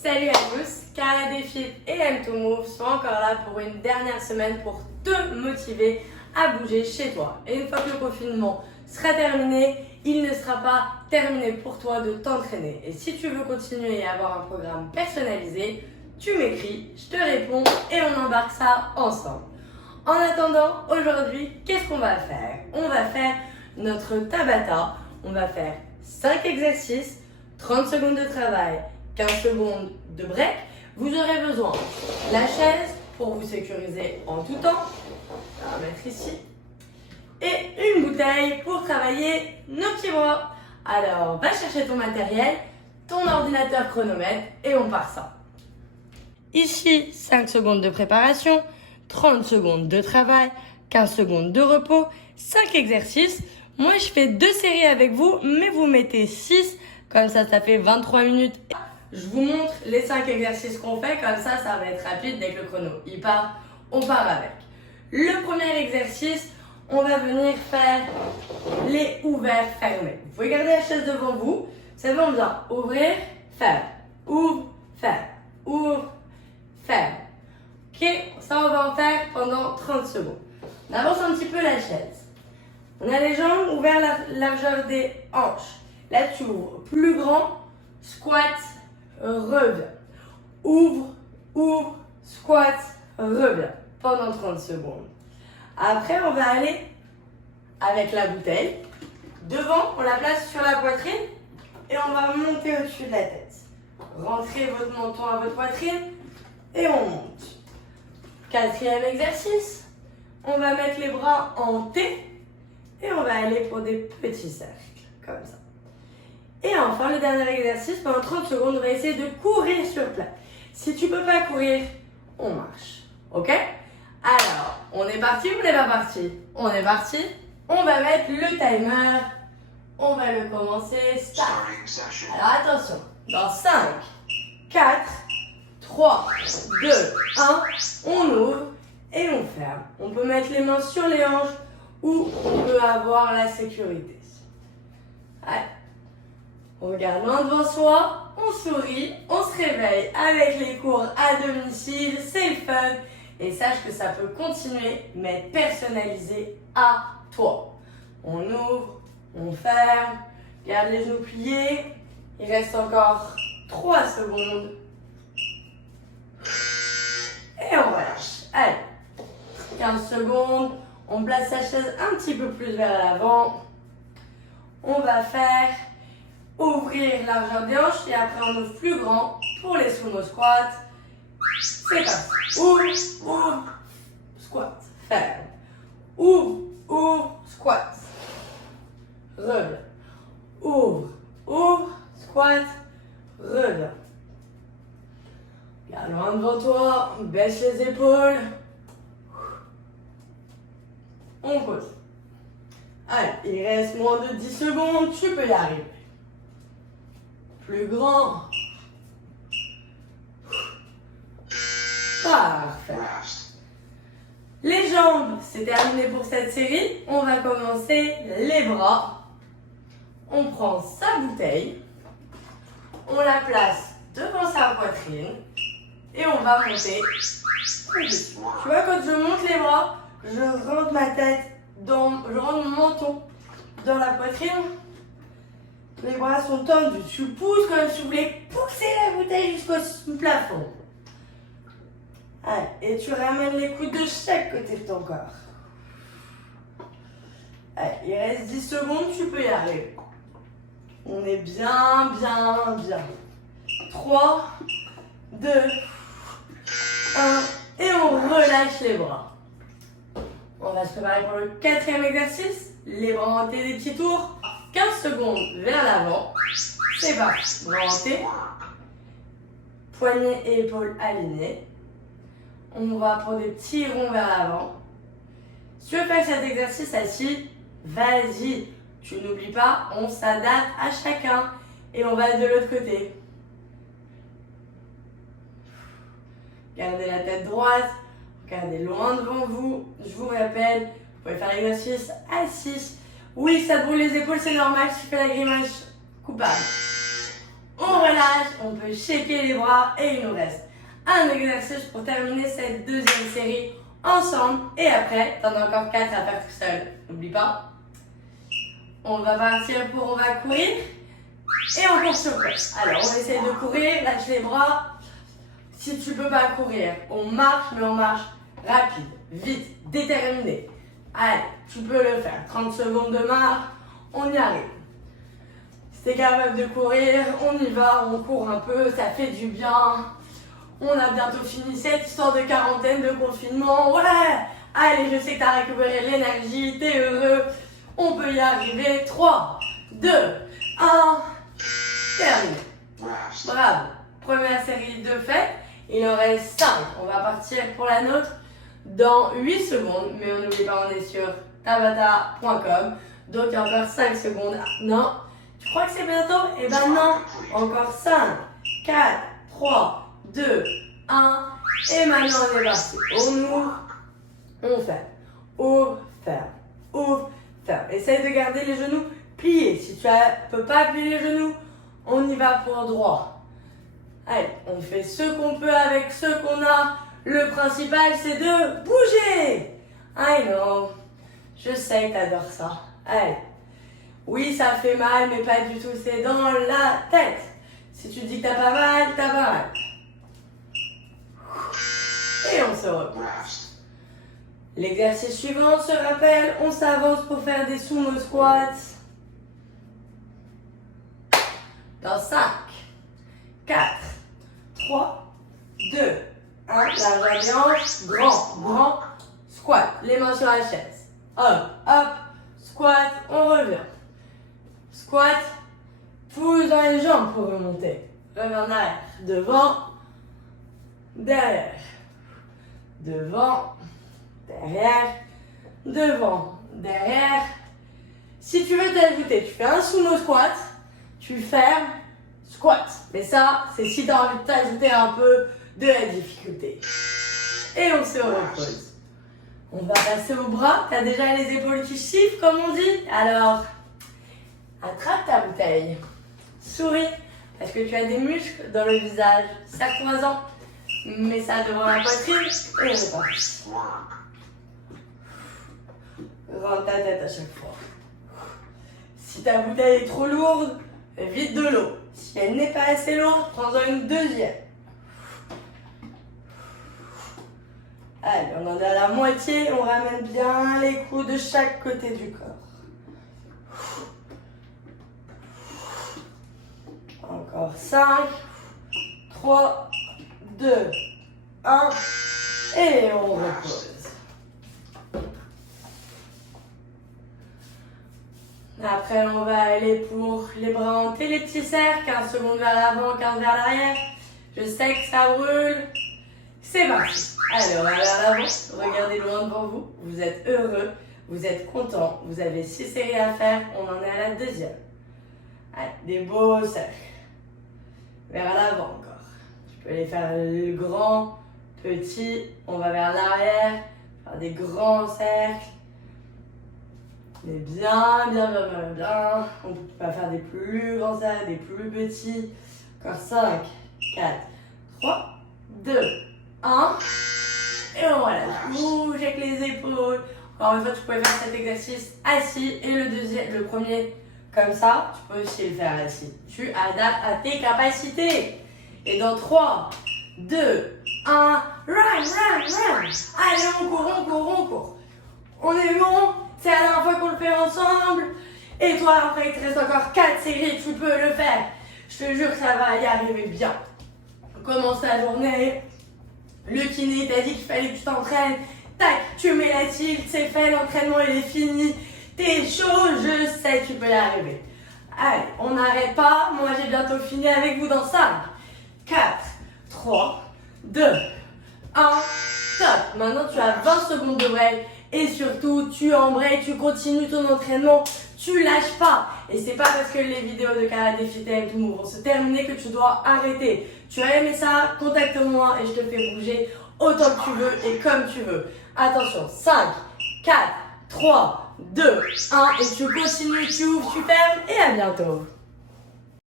Salut à tous, Cara Défi et M2Move sont encore là pour une dernière semaine pour te motiver à bouger chez toi. Et une fois que le confinement sera terminé, il ne sera pas terminé pour toi de t'entraîner. Et si tu veux continuer et avoir un programme personnalisé, tu m'écris, je te réponds et on embarque ça ensemble. En attendant, aujourd'hui, qu'est-ce qu'on va faire? On va faire notre Tabata. On va faire 5 exercices, 30 secondes de travail, 15 secondes de break. Vous aurez besoin de la chaise pour vous sécuriser en tout temps. On va mettre ici. Et une bouteille pour travailler nos petits bras. Alors, va chercher ton matériel, ton ordinateur chronomètre et on part ça. Ici, 5 secondes de préparation, 30 secondes de travail, 15 secondes de repos, 5 exercices. Moi, je fais 2 séries avec vous, mais vous mettez 6. Comme ça fait 23 minutes. Je vous montre les 5 exercices qu'on fait, comme ça va être rapide dès que le chrono il part, on part avec. Le premier exercice, on va venir faire les ouverts fermés. Vous pouvez garder la chaise devant vous, c'est bon bien. Ouvrir, ferme, ouvre, ferme, ouvre, ferme. Ok, ça on va en faire pendant 30 secondes. On avance un petit peu la chaise. On a les jambes ouvertes la largeur des hanches. Là tu ouvres plus grand, squat, reviens. Ouvre, ouvre, squat, reviens. Pendant 30 secondes. Après, on va aller avec la bouteille. Devant, on la place sur la poitrine et on va monter au-dessus de la tête. Rentrez votre menton à votre poitrine et on monte. 4e exercice. On va mettre les bras en T et on va aller pour des petits cercles, comme ça. Et enfin, le dernier exercice, pendant 30 secondes, on va essayer de courir sur place. Si tu ne peux pas courir, on marche. Ok? Alors, on est parti ou on n'est pas parti? On est parti. On va mettre le timer. On va le commencer. Start. Alors attention. Dans 5, 4, 3, 2, 1, on ouvre et on ferme. On peut mettre les mains sur les hanches ou on peut avoir la sécurité. Allez. On regarde loin devant soi, on sourit, on se réveille avec les cours à domicile, c'est le fun. Et sache que ça peut continuer, mais être personnalisé à toi. On ouvre, on ferme, garde les genoux pliés. Il reste encore 3 secondes. Et on relâche. Allez, 15 secondes. On place sa chaise un petit peu plus vers l'avant. On va faire ouvrir largeur des hanches et après on ouvre plus grand pour les sumo squats. C'est parti. Ouvre, ouvre, squat, ferme. Ouvre, ouvre, squat. Reviens. Ouvre, ouvre, squat, reviens. Garde loin devant toi, baisse les épaules. On pose. Allez, il reste moins de 10 secondes, tu peux y arriver. Plus grand. Parfait. Les jambes, c'est terminé pour cette série. On va commencer les bras. On prend sa bouteille. On la place devant sa poitrine. Et on va monter. Tu vois, quand je monte les bras, je rentre ma tête je rentre mon menton dans la poitrine. Les bras sont tendus. Tu pousses comme si tu voulais pousser la bouteille jusqu'au plafond. Allez, et tu ramènes les coudes de chaque côté de ton corps. Allez, il reste 10 secondes, tu peux y arriver. On est bien, bien, bien. 3, 2, 1, et on relâche les bras. On va se préparer pour le 4e exercice. Les bras en T, des petits tours. 15 secondes vers l'avant. C'est parti. Bras en T. Poignets et épaules alignés. On va pour des petits ronds vers l'avant. Si tu veux faire cet exercice assis, vas-y. Tu n'oublies pas, on s'adapte à chacun. Et on va de l'autre côté. Gardez la tête droite. Regardez loin devant vous. Je vous répète, vous pouvez faire l'exercice assis. Oui, ça brûle les épaules, c'est normal. Si tu fais la grimace coupable. On relâche. relâche, on peut shaker les bras et il nous reste un exercice pour terminer cette deuxième série ensemble. Et après, t'en as encore 4 à faire tout seul. N'oublie pas. On va partir on va courir et on court sur place. Alors, on essaie de courir, lâche les bras. Si tu peux pas courir, on marche, mais on marche rapide, vite, déterminé. Allez, tu peux le faire. 30 secondes de marche, on y arrive. Si t'es capable de courir, on y va, on court un peu, ça fait du bien. On a bientôt fini cette histoire de quarantaine, de confinement. Ouais! Allez, je sais que t'as récupéré l'énergie, t'es heureux. On peut y arriver. 3, 2, 1. Terminé. Bravo. Première série de faite. Il en reste 5. On va partir pour la nôtre dans 8 secondes. Mais on n'oublie pas, on est sur tabata.com. Donc il y a encore 5 secondes. Non. Tu crois que c'est bientôt? Eh ben non. Encore 5, 4, 3, 2, 1. Et maintenant on est parti. On ouvre, on ferme. Ouvre, ferme. Ouvre, ferme. Essaye de garder les genoux pliés. Si tu ne peux pas plier les genoux, on y va pour droit. Allez, on fait ce qu'on peut avec ce qu'on a. Le principal, c'est de bouger. I know. Je sais que t'adores ça. Allez. Oui, ça fait mal, mais pas du tout. C'est dans la tête. Si tu dis que t'as pas mal, t'as pas mal. Et on se repose. L'exercice suivant se rappelle, on s'avance pour faire des sumo squats. Dans 5, 4, 3, 2, 1. Large hanche, grand, squat. Les mains sur la chaise. Hop, hop, squat, on revient. Squat, pousse dans les jambes pour remonter. Reviens en arrière. Devant, derrière. Devant, derrière. Devant, derrière. Si tu veux t'ajouter, tu fais un sumo squat, tu fermes, squat. Mais ça, c'est si tu as envie de t'ajouter un peu de la difficulté. Et on se repose. On va passer au bras. Tu as déjà les épaules qui chiffrent, comme on dit. Alors, attrape ta bouteille. Souris, parce que tu as des muscles dans le visage. Serre-toi-en. Mets ça devant la poitrine. Et on est parti. Rentre ta tête à chaque fois. Si ta bouteille est trop lourde, vide de l'eau. Si elle n'est pas assez lourde, prends-en une deuxième. Allez, on en est à la moitié. On ramène bien les coudes de chaque côté du corps. Encore 5, 3, 2, 1. Et on repose. Après, on va aller pour les bras hantés, les petits cercles. 15 secondes vers l'avant, 15 vers l'arrière. Je sais que ça brûle. C'est parti. Allez, on va vers l'avant. Regardez loin devant vous. Vous êtes heureux. Vous êtes content. Vous avez 6 séries à faire. On en est à la deuxième. Allez, des beaux cercles. Vers l'avant encore. Tu peux les faire grand, petit. On va vers l'arrière. Faire des grands cercles. Mais bien. On peut faire des plus grands cercles, des plus petits. Encore 5, 4, 3, 2, 1. Et on relâche. Bouge avec les épaules. Encore une fois, tu peux faire cet exercice assis. Et le premier, comme ça, tu peux aussi le faire assis. Tu adaptes à tes capacités. Et dans 3, 2, 1, run. Allez, on court. On est bon. C'est la dernière fois qu'on le fait ensemble. Et toi, après, il te reste encore 4 séries. Tu peux le faire. Je te jure que ça va y arriver bien. On commence la journée. Le kiné t'a dit qu'il fallait que tu t'entraînes. Tac, tu mets la tilt, c'est fait, l'entraînement il est fini. T'es chaud, je sais que tu peux y arriver. Allez, on n'arrête pas. Moi, j'ai bientôt fini avec vous dans 5, 4, 3, 2, 1. Top. Maintenant, tu as 20 secondes de break. Et surtout, tu embrayes, tu continues ton entraînement, tu lâches pas. Et c'est pas parce que les vidéos de Karate Fit and Move vont se terminer que tu dois arrêter. Tu as aimé ça? Contacte-moi et je te fais bouger autant que tu veux et comme tu veux. Attention, 5, 4, 3, 2, 1 et tu continues, tu ouvres, tu fermes et à bientôt.